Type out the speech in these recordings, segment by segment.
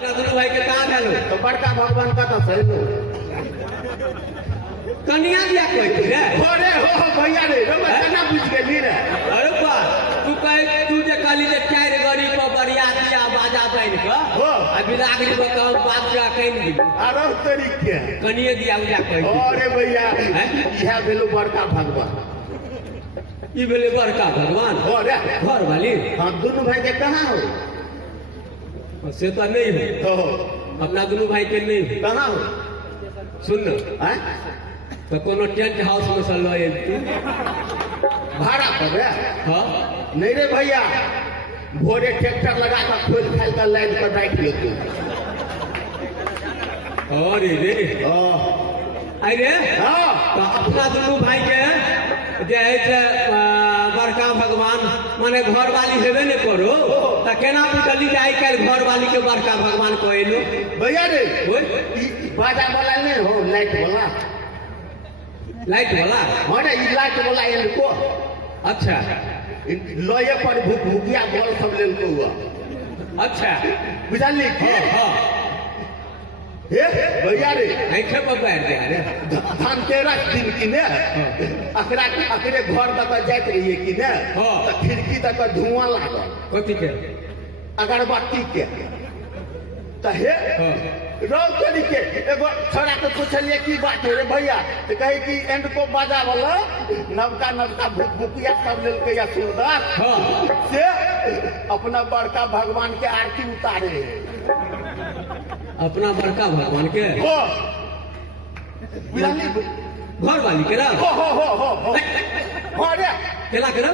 दुनू भाई के कहाँ भेलो तो बड़का भगवान कत से कन्या दिया कोई रे अरे हो भैया रे केना बुझ गेली रे अरे बा तू कहे तू जे काली जे चार गाड़ी पर बरियातिया बाजा बन के हो अभी लागली बताओ बात जा कहीं दी अरे तरीके कन्या दिया उजा कोई अरे भैया इहा भेलो बड़का भगवान ई भेले बड़का भगवान अरे घर वाली हां दोनों भाई के कहां हो से तो नहीं हो अपना दोनों भाई के नहीं कहां हो सुन हैं तो कोनो टेंट हाउस में चल लो भाड़ा पर रे हां नहीं रे भैया भोरे ट्रैक्टर लगा कर खोल खाल कर लाइन पर बैठ लेते अरे रे अरे हां तो अपना दोनों भाई के जे है से बड़का भगवान माने घर वाली हेबे ने करो त केना बुझली जे आई काल घर वाली के बड़का भगवान कहलो भैया रे ओए ई बाजा वाला नहीं हो लाइट वाला माने ई लाइट वाला इनको अच्छा लोये पर भूखिया बॉल सब लेनको हुआ अच्छा बुझली हां हां हे भैया रे ऐठे पर बैठ जा रे धनतेरस दिन की ने अकरे घर तक जाइत रहिए कि ने तो खिड़की तक धुआं लागल कथी के अगरबत्ती के तो हे रौ तरीके एगो छोरा के पूछलिए की बात है रे भैया तो कहे कि एंड को बाजा वाला नवका भुकिया सब लेल के या सुंदर से अपना बड़का भगवान के आरती उतारे अपना बड़का भगवान के हो बुझली घर वाली के हो रे केला करो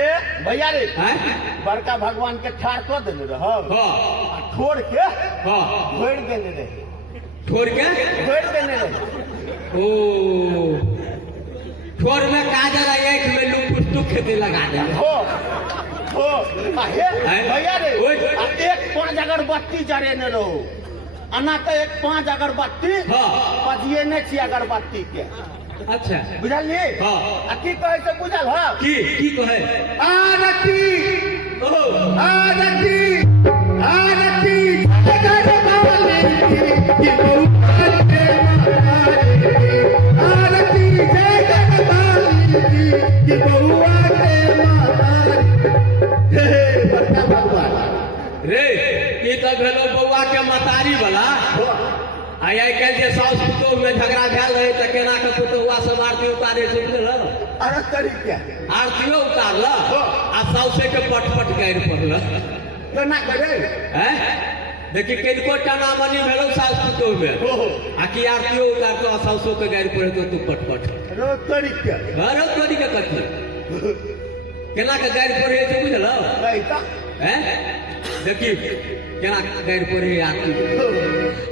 ए भैया रे हैं बड़का भगवान के ठाड़ कर देने रह हां छोड़ के हां छोड़ देने रहे छोड़ के छोड़ देने रहे ओ छोड़ में काजर एक में लू पुस्तक खेती लगा दे हो भैया रे एक 5 अगरबत्ती जरेने रहो अना तो एक 5 अगरबत्ती बजिए नहीं छी अगरबत्ती के अच्छा बुझलिए हां आ की कहे से बुझल ह की कहे आरती ओ आरती आरती जगत वाली की बहुते आरती जगत वाली की बहुते हे बड़का भगवान रे ई तो भेलो बौआ के मतारी वाला आई कल जे साउस पुतोह में झगड़ा भेल रहे त केना के पुतोहुआ सब आरती उतारे सुन ल अरे तरीके आरतीओ उतारल आ साउसे के पटपट गाड़ पड़ल केना करे हैं देखि किनको टाना मनी भेलो साउस पुतोह में आ की आरतीओ उतार तो साउसो के गाड़ पड़े तो तू पटपट रो तरीके कथी केना के गाड़ पड़े से बुझल हैं देखी केना गाड़ पड़े आरती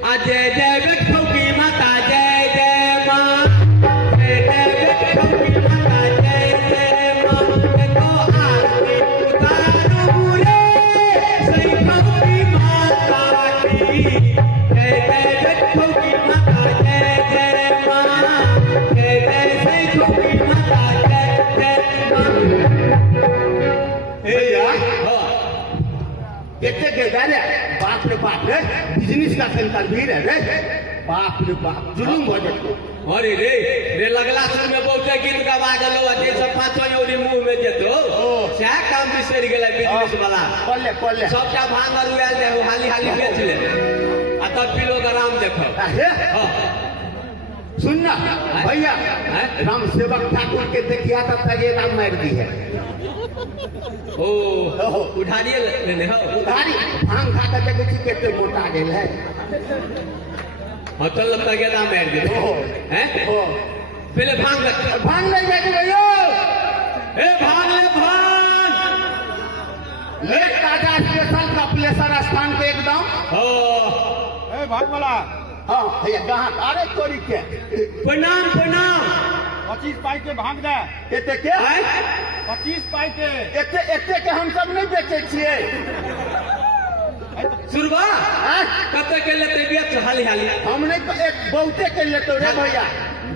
आ जय जय बेठौकी माता जय जय मां जय जय बेठौकी माता जय जय मां तो आरती उतारू रे सई भक्ति माता की जय जय बेठौकी माता जय जय मां जय जय सई भक्ति माता जय जय मां हे यार हां देखते के गाने बाप रे बिजनेस का सेंटर भी है रे बाप रे बाप जुलूम हो जातो अरे रे लगला सुर में बहुते गीत गवा गलो अते सब पांचो योरी मुंह में जेतो क्या काम बिसर गेला बिजनेस वाला कोल्ले सबटा भांगल उएल दे हाली बेच ले आ तब किलोग्राम देखो हे सुनना भैया राम सेवक ठाकुर के देखिया तब तक ये नाम मार दी है ओ उधारी लेने हो उधारी भांग खा के देखे छी केते मोटा गेल है होटल लगता के दाम मार दे हैं पहले भांग ले जाके भैया ए भांग ले ताजा स्पेशल कपिलेश्वर स्थान के एकदम ए भांग वाला हां भैया कहां अरे तोरी के प्रणाम 25 पाई के भांग दे एते के 25 पाई के एते के हम सब नहीं बेचे छिए सुरबा कब तक के लेते बेच हाली हम नहीं तो एक बहुते के लेते रे भैया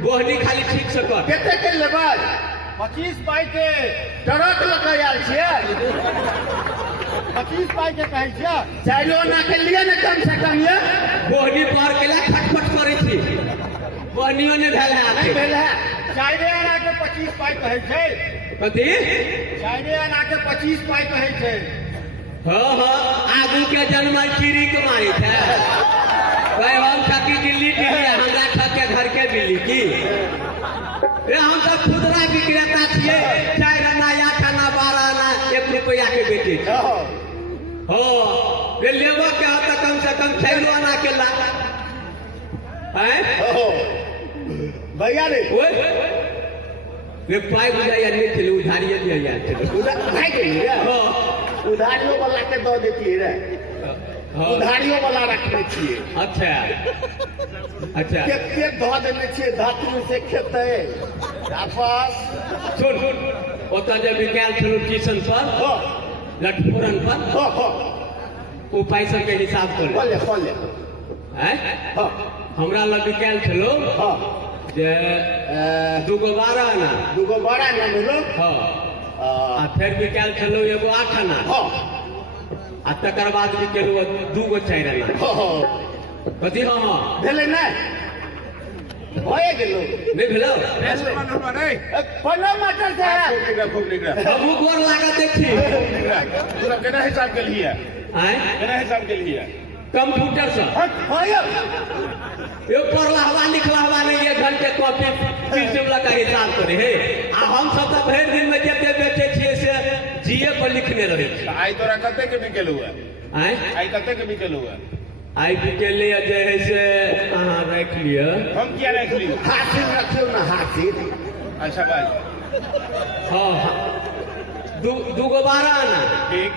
गोहनी खाली ठीक से कर केते के लेबै 25 पाई के ट्रक लगा आयल छिए 25 पाई के कहै छियै चाइलो ना के लिए ना कम से कम ये बोहनी पर के ला खटपट करे छी बोहनियो ने भेल है नहीं भेल है चाइरे आना के 25 पाई कहै छै कथी चाइरे आना के 25 पाई कहै छै हाँ आगू के जन्म चिड़ी के मारी थे भाई हम खाती दिल्ली हमरा खाते घर के बिल्ली की रे हम सब खुदरा विक्रेता छिए 4 आना 8 आना 12 आना 1 रुपया के बेचे छी हो रे लेबो के होता कम से कम 6 आना के ला हैं भैया रे ओए रे पाई बुझाया नहीं चले उधारिये दिया यार चलो उधार भाई के लिए हां उधारियों वाला के दो देती रे उधारियों वाला रखने छिए अच्छा के धो देने छिए धातु से खेते आपस सुन ओता जब विकाल छलो स्टेशन पर हो लटपुरन पर हो ओ पैसा के हिसाब कर खोले हैं हो हमरा लग विकाल छलो हो जे 212 आना 212 ना मिलो हां आ फिर विकाल छलो एगो 8 आना हो आ तकर बाद विकेलो 2 गो 4 आना हो कथी हां भेले ना होए गेलो नहीं भेलो पन्ना मटर से खूब निकला अब गोर लागत देखी तोरा केना हिसाब के लिए हैं केना हिसाब के लिए कंप्यूटर से होए ये पढ़ला हवा लिखला हवा नहीं ये घंटे कॉपी वाला का हिसाब करे है आ हम सब तो भर दिन में जते बेचे छिए से जीए पर लिखने रहे आई तोरा कते के बिकेल हुआ हैं आई कते के बिकेल हुआ आई बिकेले जे है से अहाँ रख लियो हम किया रख लियो हासिल रखियो ना हासिल अच्छा भाई हां 2 गो 12 आना ठीक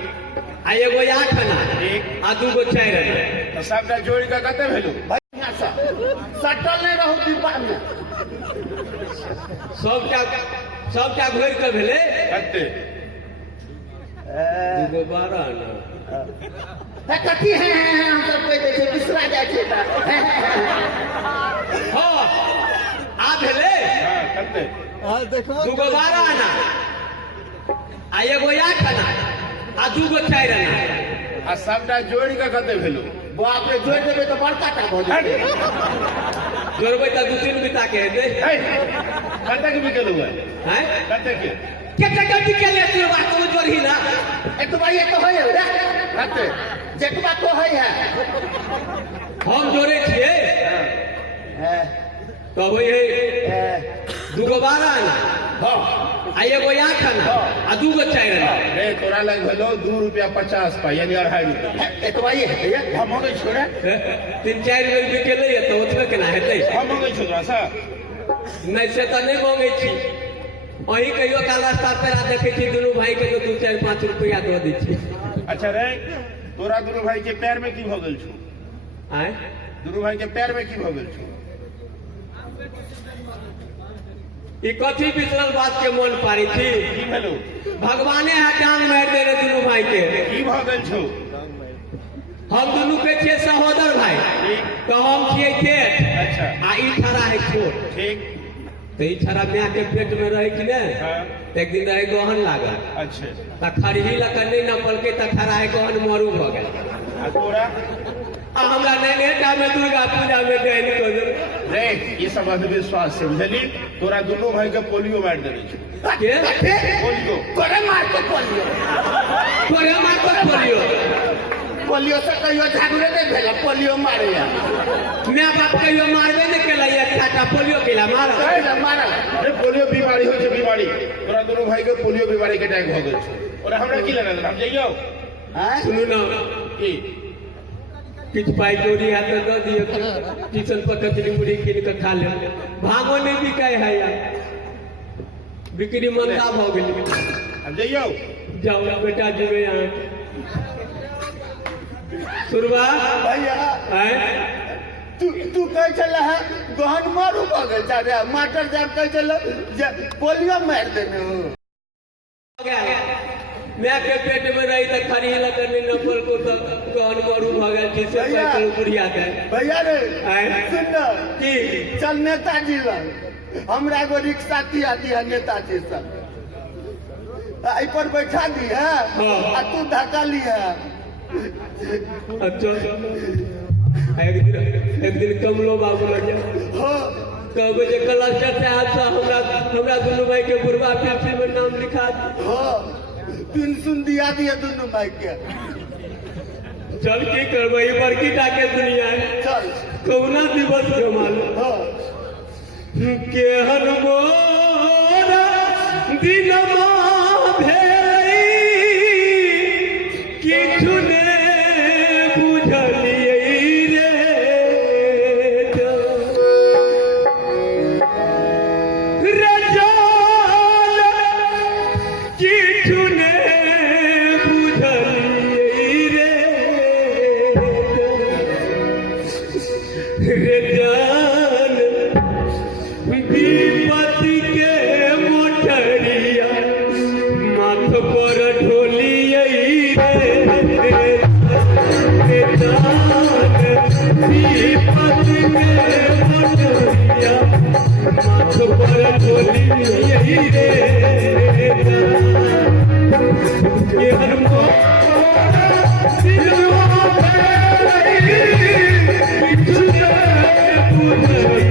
आ एगो 8 आना ठीक आ 2 गो 4 आना तो सबटा जोड़ी का कते भेलु भैया सा सटल नहीं रहू दीपा में सबटा घोर के भेले कते 2 गो 12 आना कथी है हम सब कोई देखे बिसरा जाए छे हां आ भेले हां कते 2 गो 12 आना आ एगो 8 आना आ 2 गो 4 आना आ सबटा जोड़ी का कते भेलु बाप रे जोड़ देबे तो बड़का टा भ जेते जोड़बै त 2-3 बिता के हेतै कते के बिकेल हुआ हैं कते के केते गड्डी के लिए तू बात तो जोड़ही ना एतबा ये तो है रे कते जेतबा तो है हम जोड़े छिए तो होई है 2 गो 12 आना हां आ एगो 8 आना आ 2 गो 4 आना रे तोरा लग भेलो 2 रुपया 50 पाई यानी 2.5 रुपया एतबा ये है हम हो गई छोड़े 3-4 बेर बिकेले तो ओतबे केना हेतै हम हो गई छोड़ा सा नहीं से तो नहीं मांगे छी वही कहियो का रास्ता पेरा देखे छी दुनू भाई के तो 2-4-5 रुपया दो दै छी अच्छा रे तोरा दुनू भाई के पैर में की भ गेल छौ आय दुनू भाई के पैर में की भ गेल छौ ई कथी बिसरल बात के मन पारी थी की भेलो भगवाने है जान मार दे रे दुनू भाई के की भ गेल छौ हम दुनू के छिए सहोदर भाई ठीक तो हम छिए जेठ अच्छा आ ई छड़ा है छोट ठीक तो ई छड़ा माय के पेट में रहे कि ने हां एक दिन रहे गहन लागल अच्छा त खरही लक नहीं न पलके त खड़ा है गहन मरू भ गेल आ तोरा आ हमरा नहीं का में दुर्गा पूजा में देन को रे ये सब अंधविश्वास से बुझली तोरा दुनू भाई के पोलियो मार देने छौ के पोलियो करे मार के पोलियो तोरे मार को पोलियो पोलियो से कहियो झागुरे नहीं भेला पोलियो मारे या मैं बाप कहियो मारबे नहीं केला ये काटा पोलियो केला मार कहे मारा रे पोलियो बीमारी होय छै बीमारी तोरा दुनू भाई के पोलियो बीमारी के अटैक भ गेल छौ और हमरा की लेना हम जइयो हैं सुनू ना की किछ पाई चोरी हाथ में दे दियो किचन पर कचरी मुड़ी कीन के खा ले भागो नहीं बिकाय है यार बिक्री मंदा भ गेल हम जइयो जाओ बेटा जीवे यहाँ सुरवा भैया हैं तू कह चला है गहन मारू बगल जा रे मास्टर साहब कह चला पोलियो मार देने हो मैं के पेट में रही तो खरी लगने नंबर को तो कौन मारू भगल जिसे साइकिल बुढ़िया के भैया रे हैं? सुन ना की चल नेताजी लग हमरा एगो रिक्शा दिया नेताजी सब आई पर बैठा दी है हाँ। आ तू धक्का लिया अच्छा एक दिन कमलो बाबू लग जा हाँ कहबे जे क्लस्टर से हाथ हमरा दुनू भाई के बुढ़वा पेप्सी में नाम लिखा दी हाँ पेंशन दिया दिया दोनों भाई के चल की करबे ई बड़की टाके दुनिया है चल कौना दिवस कमाल हाँ केहन मोर दिनमा भेलै किछु ने बुझलियै रे जान किछु ने बुझलियै रे जान विपत्ति के मोटरिया माथ पर ढोलियै रे जान विपत्ति के मोटरिया माथ पर ढोलियै रे केहन मोर दिलवा भेलै किछु ने बुझलियै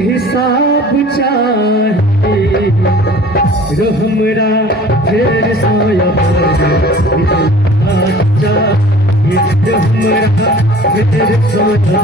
हिसाब चाहिए रो हमरा ढेर साया रो हमरा ढेर साया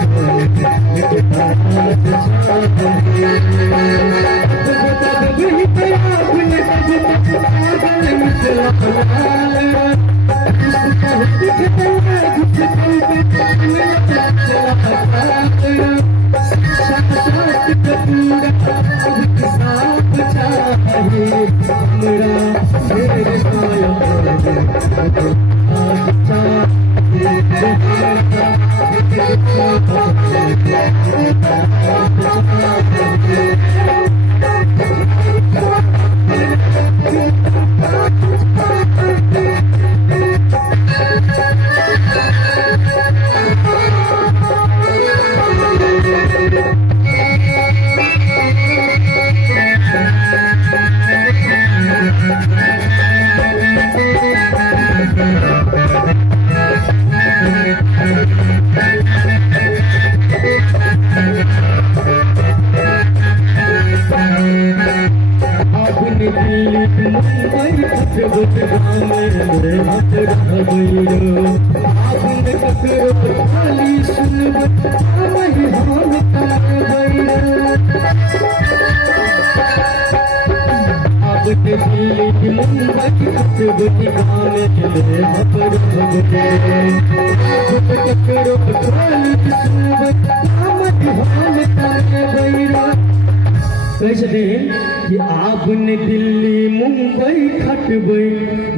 कि आपने दिल्ली मुंबई खटबै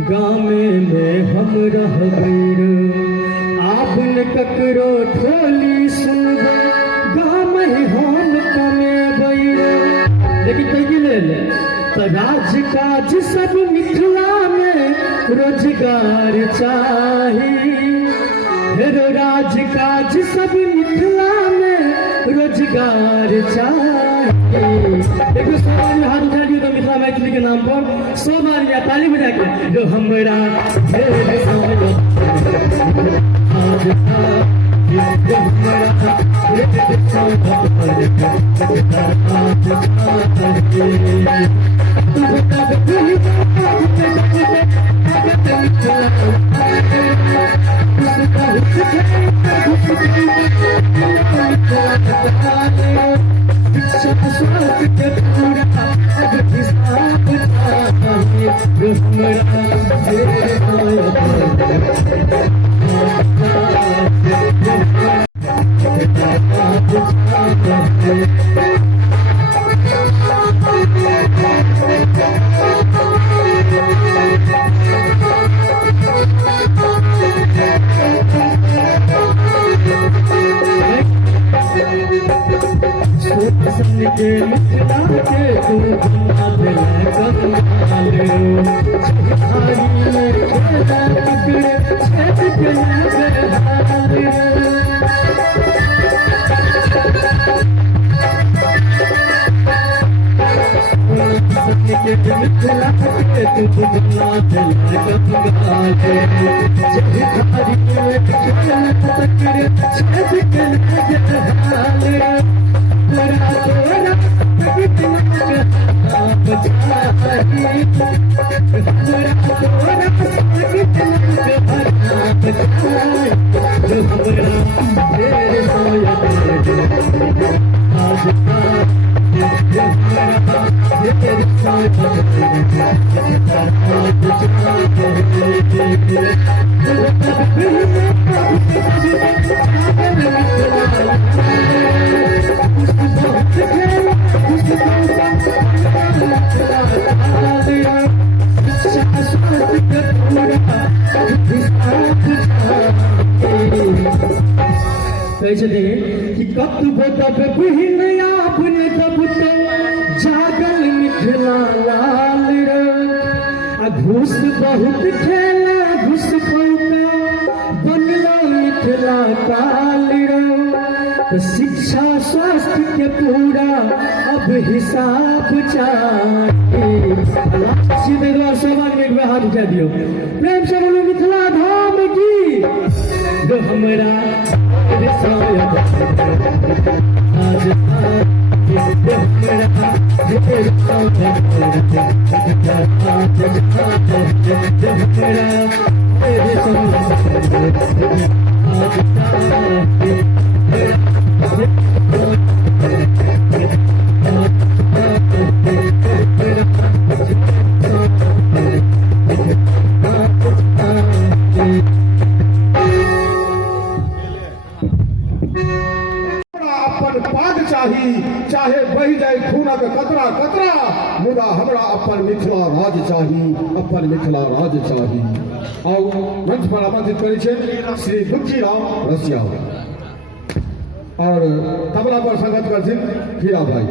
गामे में हम रहबै आपने ककरो ठोली सुनबै गाम हम कमेबै लेकिन कही लेल तो राज काज सब मिथिला में रोजगार चाही हेरो राज काज सब मिथिला में रोजगार चाही देखो सोमानी हाथ उठा दियो तो मिथिला मैथिली के नाम पर सोमानी या ताली बजा के जो हमरा ढेर साया आज जो हमरा ढेर साया तू बता कि कतबो दब बुहिन आपने दबतो जागल मिथिला लाल रे घूस बहुत खेला घूस खौका बनला मिथिला काल रे शिक्षा स्वास्थ्य के पूरा अब हिसाब चाहिए सीधे सवाल में हाथ उठा दियो प्रेम से बोलो मिथिला धाम की जो हमरा आज अपन पाग चाही चाहे बही जाए खूनक कतरा कतरा मुदा हमरा अपन मिथिला राज चाही अपन मिथिला राज चाही आओ मंच पर आमंत्रित करै छै श्री दुखी राम रसिया और तबला पर संगत करथिन हीरा भाई।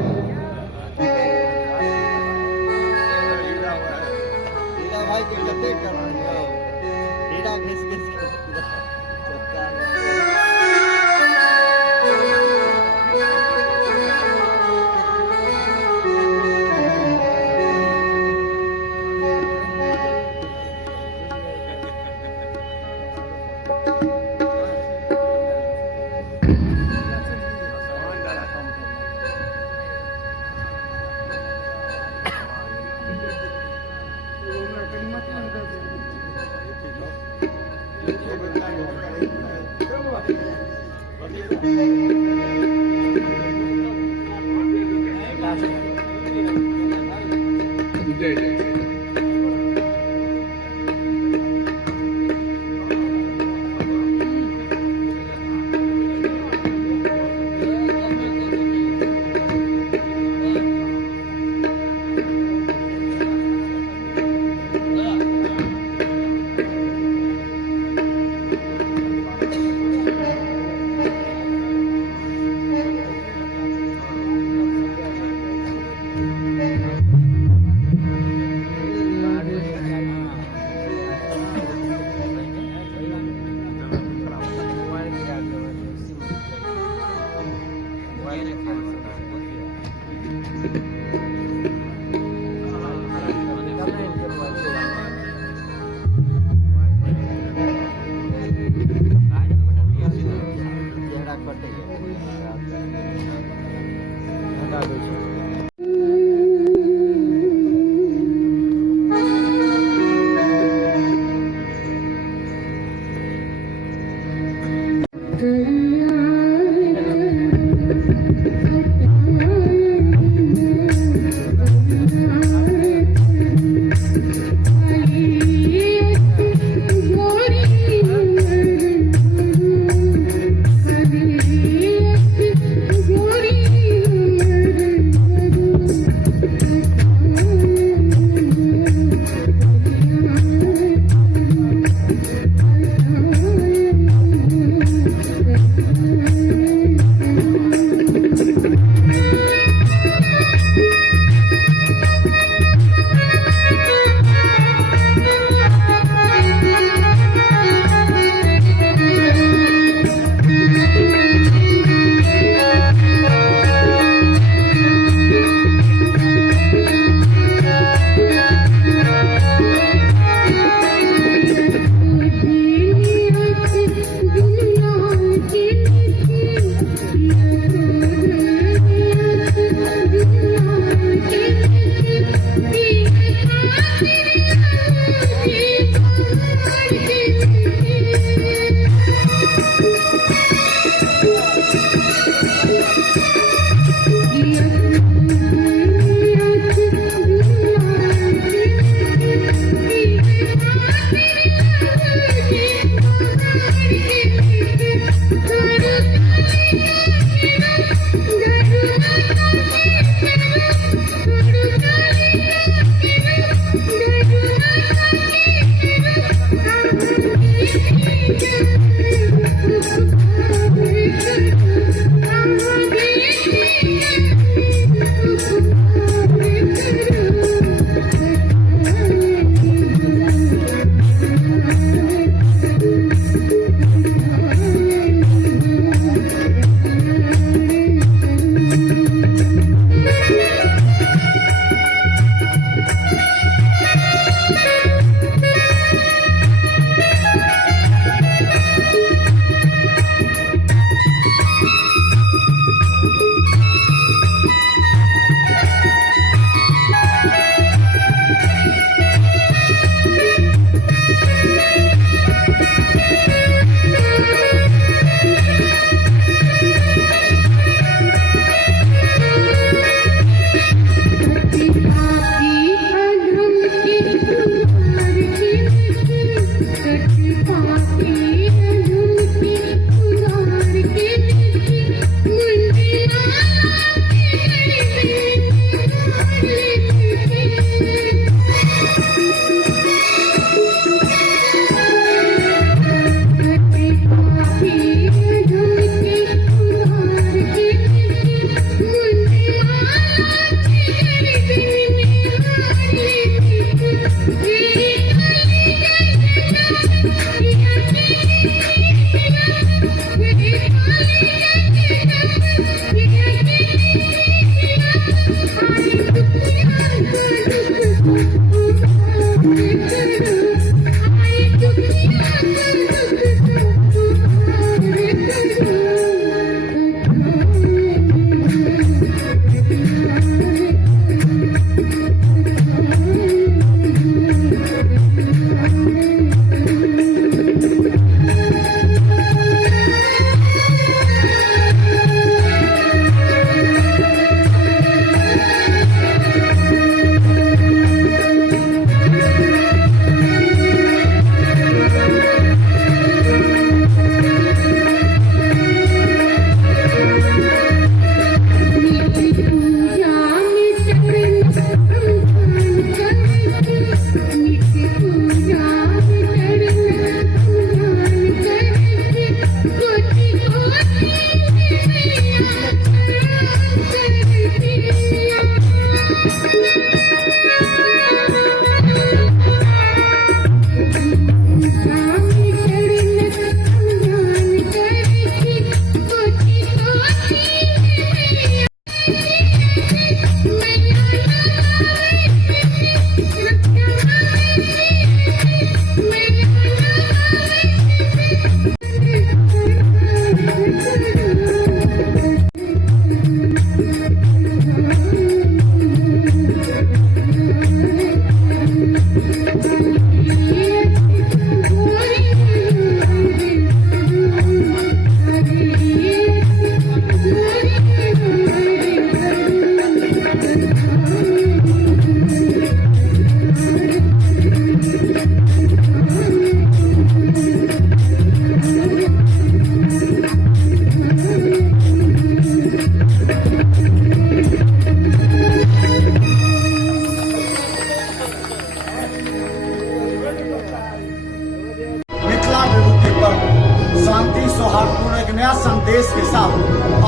सौहार्दपूर्ण एक नया संदेश के साथ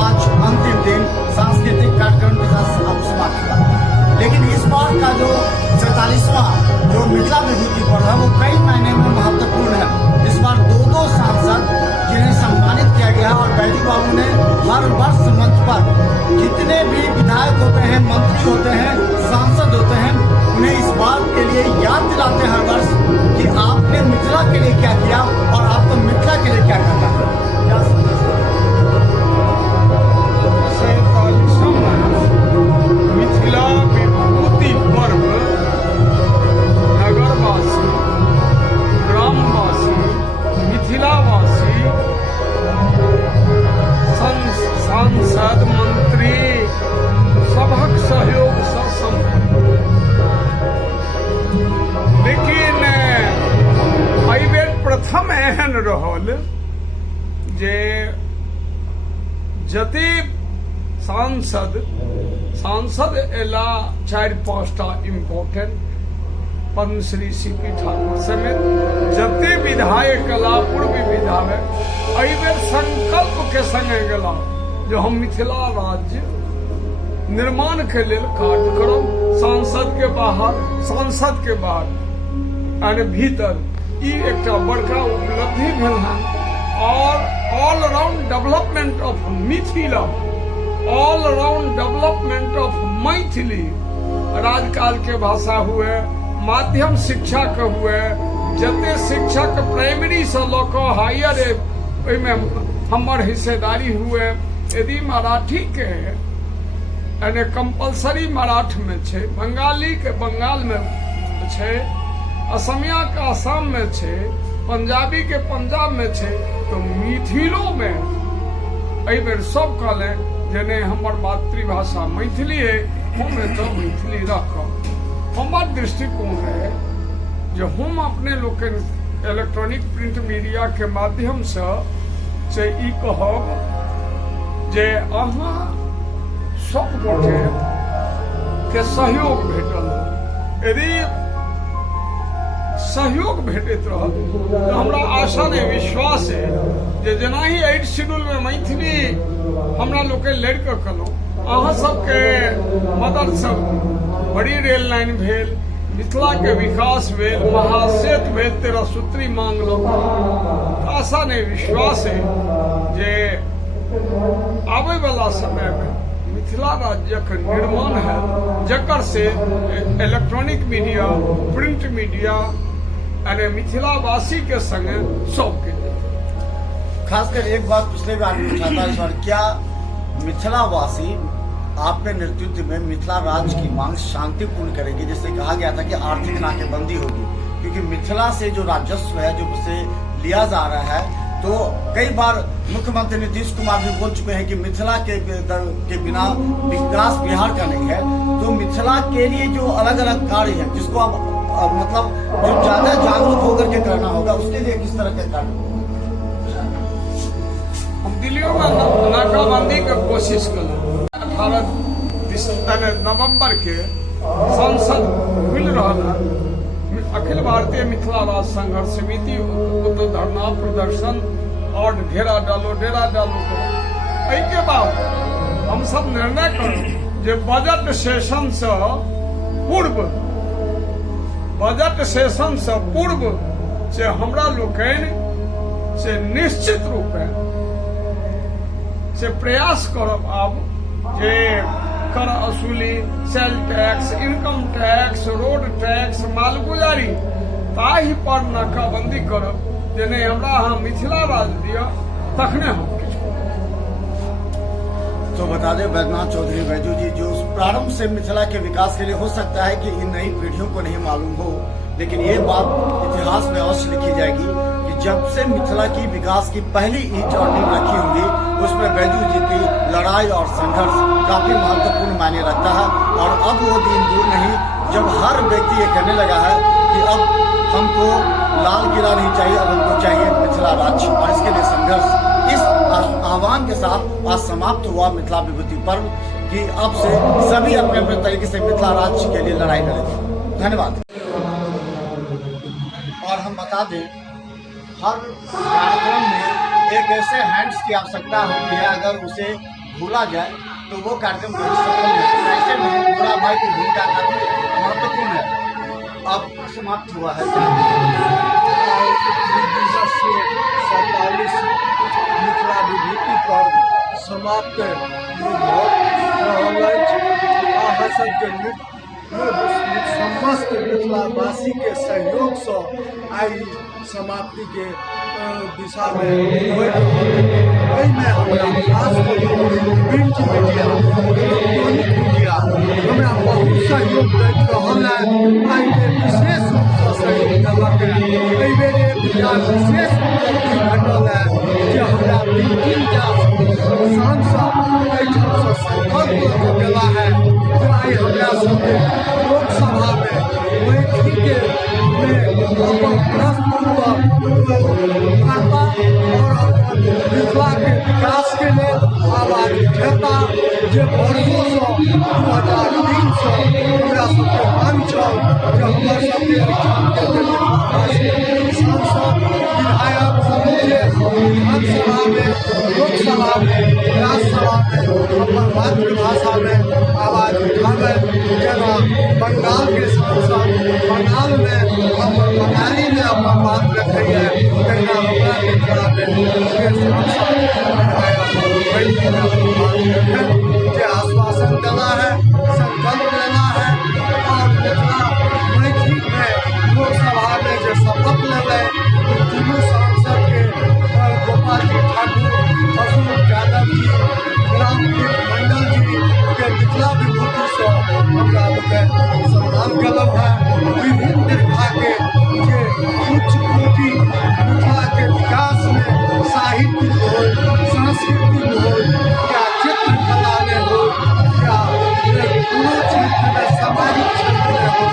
आज अंतिम दिन सांस्कृतिक कार्यक्रम के साथ अब समाप्त हुआ। लेकिन इस बार का जो 47वां जो मिथिला विभूति पर्व है वो कई मायने में महत्वपूर्ण है। इस बार दो सांसद जिन्हें सम्मानित किया गया और बैजू बाबू ने हर वर्ष मंच पर जितने भी विधायक होते हैं, मंत्री होते हैं, सांसद होते हैं, उन्हें इस बात के लिए याद दिलाते हैं हर वर्ष कि आपने मिथिला के लिए क्या किया और आपको मिथिला के लिए क्या करना है। मिथिला विभूति पर्व नगरवासी, ग्रामवासी, मिथिलावासी, सांसद, मंत्री सबक सहयोग से संपन्न। लेकिन एहि बेर प्रथम एहन रहल जे जते सांसद एला 4-5टा इम्पोर्टेंट पद्मश्री सीपी ठाकुर समेत जते विधायक एला, पूर्व विधायक एहि बेर संकल्प के संगे गेला जो हम मिथिला राज्य निर्माण के लेल कार्य करब। सांसद के बाहर और भीतर ई एकटा बड़का उपलब्धि भेल है। और all around development of Mithila, all around development of Maithili, राजकाल के भाषा हुए, माध्यम शिक्षा के हुए, जते शिक्षक प्राइमरी से लऽ हायर में हमर हिस्सेदारी हुए। यदि मराठी के यानी कंपलसरी मराठी में छे, बंगाली के बंगाल में छे, असमिया के असम में छे, पंजाबी के पंजाब में छे, तो मिथिलो में एहि बेर सब कहले जेने हमर मातृभाषा मैथिली है, हमें तो मैथिली रखब। हमार दृष्टिकोण है जो हम अपने लोग इलेक्ट्रॉनिक प्रिंट मीडिया के माध्यम से ई कहब जे अहाँ सब गोटे के सहयोग भेटल। यदि सहयोग भेटैत रहत तो हमरा आशा नहीं, विश्वास है जे जेना ही 8 शेड्यूल में मैथिली हमरा लोग लड़ के कलहुँ, अहाँ सबके मदद से बड़ी रेल लाइन भेल, मिथिला के विकास भेल, महासेतु भेल, 13 सूत्री मांग लो। आशा नहीं, विश्वास है जे आवे वाला समय में मिथिला राज्य का निर्माण है, जकर से इलेक्ट्रॉनिक मीडिया, प्रिंट मीडिया यानी मिथिलावासी के संगे सबके। खासकर एक बात पिछले बार पूछा था, इस बार क्या मिथिलावासी आपके नेतृत्व में मिथिला राज्य की मांग शांतिपूर्ण करेगी। जैसे कहा गया था कि आर्थिक नाकेबंदी होगी, क्योंकि मिथिला से जो राजस्व है जो उसे लिया जा रहा है, तो कई बार मुख्यमंत्री नीतीश कुमार भी बोल चुके हैं कि मिथिला के बिना विकास बिहार का नहीं है। तो मिथिला के लिए जो अलग अलग कार्य है जिसको अब मतलब जो ज्यादा जागरूक होकर के करना होगा, उसके लिए किस तरह के कार्य? हम दिल्लियों में नाकाबंदी की कोशिश करें। 18 नवंबर के संसद मिल रहा है, अखिल भारतीय मिथिला राज्य संघर्ष समिति तो धरना प्रदर्शन और घेरा डालो डेरा डालो करो। के बाद हम सब निर्णय करो जे बजट सेशन से पूर्व से हमरा लोकनि से निश्चित रूपे से प्रयास करब आब जे कर असूली, sale tax, income tax, road tax, मालगुजारी ताहि पर नाकाबंदी करब जे नहीं हमरा अहाँ मिथिला राज्य दिया तखने हम किछु। तो बता दें बैद्यनाथ चौधरी बैजू जी, जो प्रारंभ से मिथिला के विकास के लिए हो सकता है कि इन नई पीढ़ियों को नहीं मालूम हो, लेकिन ये बात इतिहास में अवश्य लिखी जाएगी कि जब से मिथिला की विकास की पहली ईंट और नींव रखी होंगी, उसमें बैजू जी की लड़ाई और संघर्ष काफी महत्वपूर्ण मायने रखता है। और अब वो दिन दूर नहीं जब हर व्यक्ति ये कहने लगा है कि अब हमको लाल किला नहीं चाहिए, अब हमको चाहिए मिथिला राज्य। और इसके लिए संघर्ष इस आह्वान के साथ आज समाप्त हुआ मिथिला विभूति पर्व कि अब से सभी अपने अपने तरीके से मिथिला राज्य के लिए लड़ाई लड़ेंगे। धन्यवाद। और हम बता दें, हर कार्यक्रम में एक ऐसे हैंड्स की आवश्यकता होती है, अगर उसे भूला जाए तो वो कार्यक्रम कभी सफल नहीं। ऐसे में बुरा भाई की भूमिका काफी महत्वपूर्ण है। अब समाप्त हुआ है। 47 मिथिला विभूति पर्व समाप्त समस्त मिथिलावासी के सहयोग से आई समाप्ति के दिशा में हमरा खास प्रिंट मीडिया, इलेक्ट्रॉनिक मीडिया हमरा बहुत सहयोग दैत रहल है। आई के विशेष रूप से सहयोग देलक है। एहि बेर विशेष उपलब्धि भेटल है जे हमरा 3 सांसद एहिठाम से संकल्प देला है जे आई हमरा सबके लोकसभा में मैथिली के अपन प्रश्न और मिथिला के विकास के लिए आवाज उठेता जे वर्षों से 2003 से हमरा सबके मांग छल जे हमर सबके सांसद विधायक जे विधानसभा में, लोकसभा में, राज्यसभा में अपन मातृभाषा में आवाज उठावे। जेना बंगाल के सांसद बंगाल में अपन बंगाली में अपन बात रखैया, तहिना हमरा मिथिला में जे आश्वासन देना है, संकल्प लेना है और मिथिला मैथिली में लोकसभा में जो शपथ लेबै, तीनों सांसद के गोपाल जी ठाकुर, अशोक यादव जी, रामदीप मंडल जी के मिथिला विभूति से हमरा लोग सम्मान कलम है। विभिन्न विभाग के जे उच्च कोटि मिथिला के विकास में साहित्य हो, सांस्कृतिक हो या चित्रकला में हो या पूरे क्षेत्र में सामाजिक क्षेत्र में हो,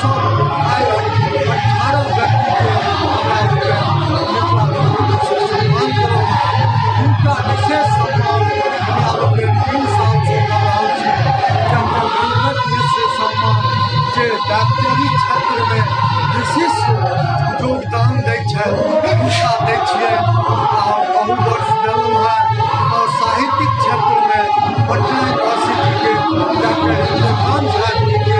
सब 18 व्यक्ति के मिथिला विभूति से सम्मान करो। उनका विशेष सम्मान हमरा लोग 3 साल से कर रहल छी। सम्मान जे डॉक्टरी क्षेत्र में विशिष्ट योगदान दै छै, शिक्षा दै छियै और बहुत वर्ष देलहुँ है। और साहित्यिक क्षेत्र में पटना यूनिवर्सिटी के डॉक्टर इंद्रकांत झा जी के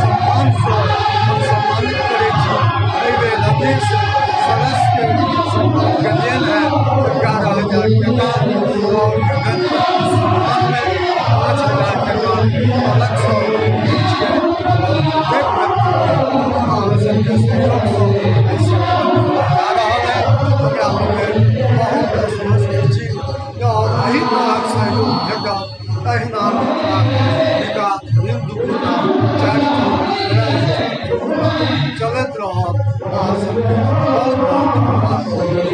सम्मान से हम सम्मानित करै छी। एहि बेर रमेश सरस के सम्मान के लेल है 11,000 टका और सम्मान में 5,000 टका अलग से बहुत विकास दिन दुगुना चारि चलत रहत। बहुत बहुत धन्यवाद।